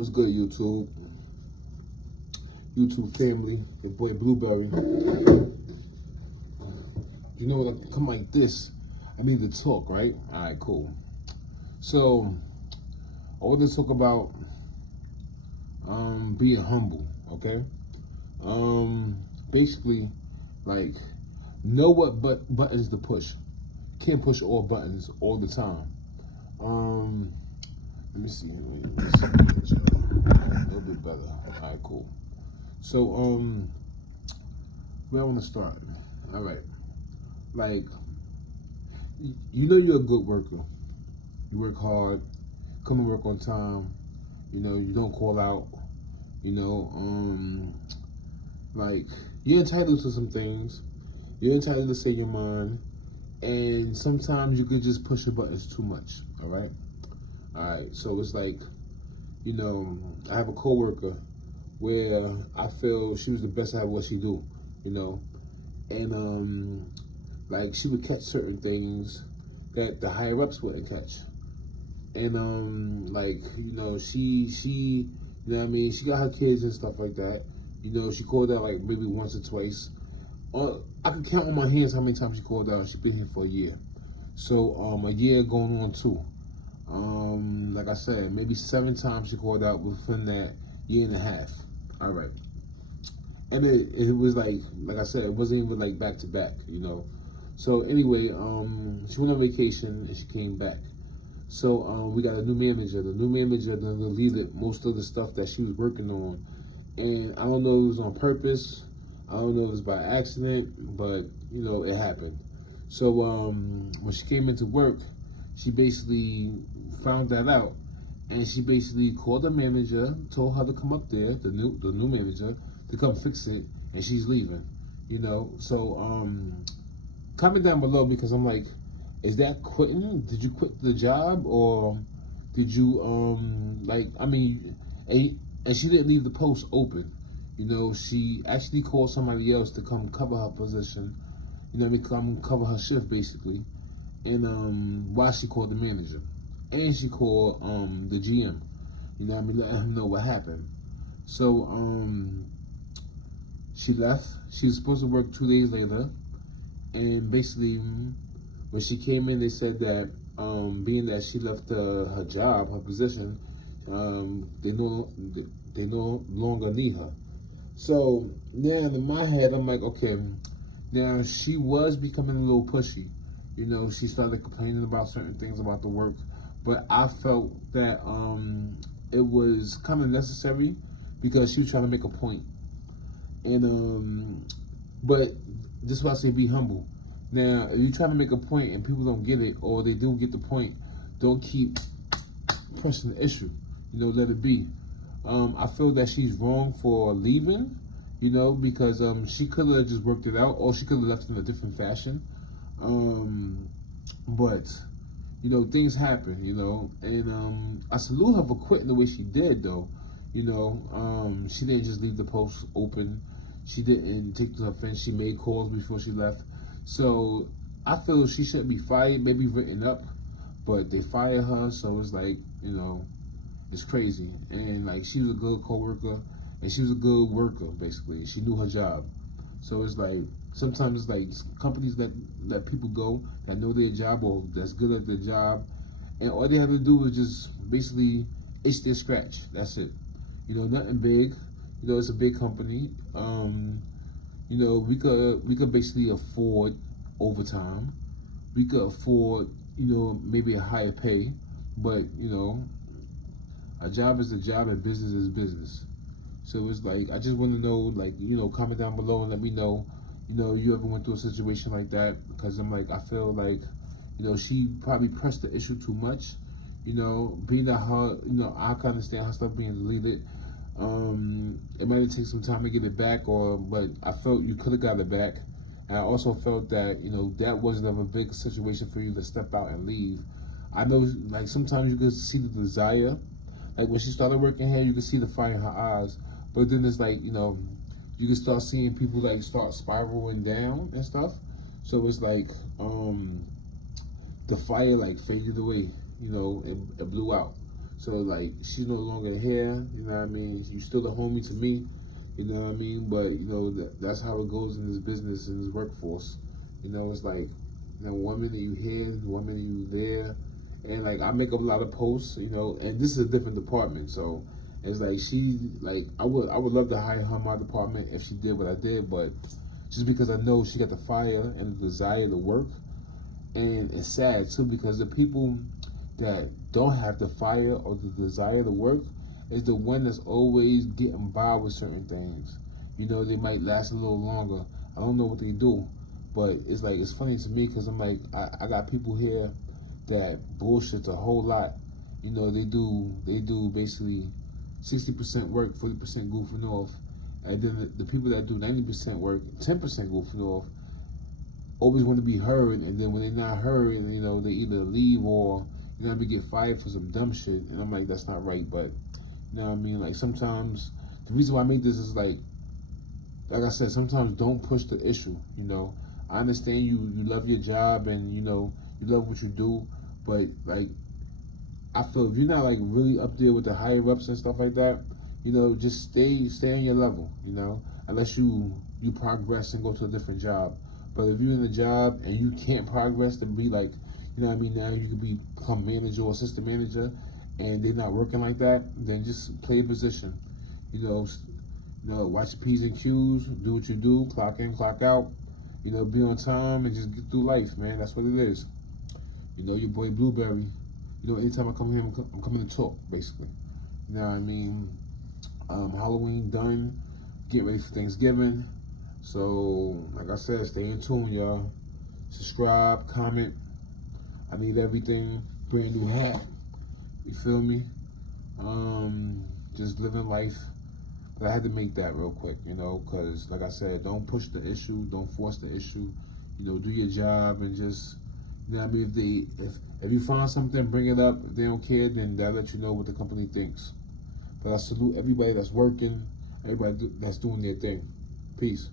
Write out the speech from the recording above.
What's good, YouTube? YouTube family, your boy Blueberry. You know, when I come like this, I need to talk, right? All right, cool. So, I want to talk about being humble, okay? Basically, like, know what buttons to push. Can't push all buttons all the time. Let me see. A little bit better. All right, cool. So, where I want to start? All right. Like, you know you're a good worker. You work hard, come to work on time. You know, you don't call out. You know, like, you're entitled to some things. You're entitled to say your mind. And sometimes you could just push your buttons too much, all right? All right, so it's like, you know, I have a coworker where I feel she was the best at what she do, you know? And, like, she would catch certain things that the higher-ups wouldn't catch. And, like, you know, she, you know what I mean? She got her kids and stuff like that. You know, she called out, like, maybe once or twice. I can count on my hands how many times she called out. She's been here for a year. So, a year going on 2. Like I said, maybe 7 times she called out within that year and a half. All right. And it was like I said, it wasn't even like back to back, you know. So anyway, she went on vacation and she came back. So we got a new manager. The new manager deleted most of the stuff that she was working on. And I don't know if it was on purpose. I don't know if it was by accident, but you know, it happened. So when she came into work, she basically found that out, and she basically called the manager, told her to come up there, the new manager, to come fix it, and she's leaving. You know, so comment down below, because I'm like, is that quitting? Did you quit the job, or did you like? I mean, and she didn't leave the post open. You know, she actually called somebody else to come cover her position. You know what I mean? Come cover her shift, basically. And while she called the manager. And she called the GM. You know what I mean? Let him know what happened. So she left. She was supposed to work 2 days later. And basically, when she came in, they said that being that she left her job, her position, they no longer need her. So now in my head, I'm like, okay, now she was becoming a little pushy. You know, she started complaining about certain things about the work, but I felt that it was kind of necessary because she was trying to make a point. And but this is why I say be humble. Now, if you're trying to make a point and people don't get it, or they do get the point, don't keep pressing the issue. You know, let it be. I feel that she's wrong for leaving, you know, because she could have just worked it out, or she could have left in a different fashion. But, you know, things happen, you know, and I salute her for quitting the way she did, though. You know, she didn't just leave the post open. She didn't take to offense. She made calls before she left. So I feel she shouldn't be fired, maybe written up, but they fired her, so it's like, you know, it's crazy. And like, she was a good co-worker, and she was a good worker, basically. She knew her job. So it's like, sometimes it's like companies that let people go that know their job, or that's good at their job, and all they have to do is just basically itch their scratch. That's it. You know, nothing big. You know, it's a big company. You know, we could basically afford overtime. We could afford, you know, maybe a higher pay, but you know, a job is a job and business is business. So it's like, I just want to know, like, you know, comment down below and let me know, you know, you ever went through a situation like that, because I'm like, I feel like, you know, she probably pressed the issue too much, you know, being that her, you know, I can understand her stuff being deleted. It might take some time to get it back, but I felt you could have got it back. And I also felt that, you know, that wasn't a big situation for you to step out and leave. I know, like, sometimes you can see the desire. Like, when she started working here, you can see the fire in her eyes. But then it's like, you know, you can start seeing people, like, start spiraling down and stuff. So it's like, the fire, like, faded away, you know, it blew out. So like she's no longer here, you know what I mean? You still a homie to me, you know what I mean? But you know that's how it goes in this business, in this workforce. You know, it's like, you know, 1 minute you here, 1 minute you there, and like I make up a lot of posts, you know, and this is a different department, so it's like I would love to hire her in my department if she did what I did, but just because I know she got the fire and the desire to work, and it's sad too because the people that don't have the fire or the desire to work is the one that's always getting by with certain things. You know, they might last a little longer. I don't know what they do, but it's like it's funny to me because I'm like I got people here that bullshits a whole lot. You know, they do basically 60% work, 40% goofing off, and then the people that do 90% work, 10% goofing off, always want to be heard, and then when they're not heard, you know, they either leave or you know, they get fired for some dumb shit, and I'm like, that's not right. But you know what I mean? Like sometimes the reason why I made this is like I said, sometimes don't push the issue. You know, I understand you love your job and you know you love what you do, but like I feel if you're not like really up there with the higher ups and stuff like that, you know, just stay on your level. You know, unless you progress and go to a different job. But if you're in a job and you can't progress to be like, you know what I mean, now you can become manager or assistant manager, and they're not working like that, then just play a position. You know, watch the P's and Q's, do what you do, clock in, clock out. You know, be on time and just get through life, man. That's what it is. You know, your boy Blueberry. You know, anytime I come here, I'm coming to talk, basically. You know what I mean? Halloween done. Get ready for Thanksgiving. So, like I said, stay in tune, y'all. Subscribe, comment. I need everything. Brand new hat. You feel me? Just living life. But I had to make that real quick, you know, because, like I said, don't push the issue. Don't force the issue. You know, do your job and just, you know what I mean? If you find something, bring it up. If they don't care, then they'll let you know what the company thinks. But I salute everybody that's working, everybody that's doing their thing. Peace.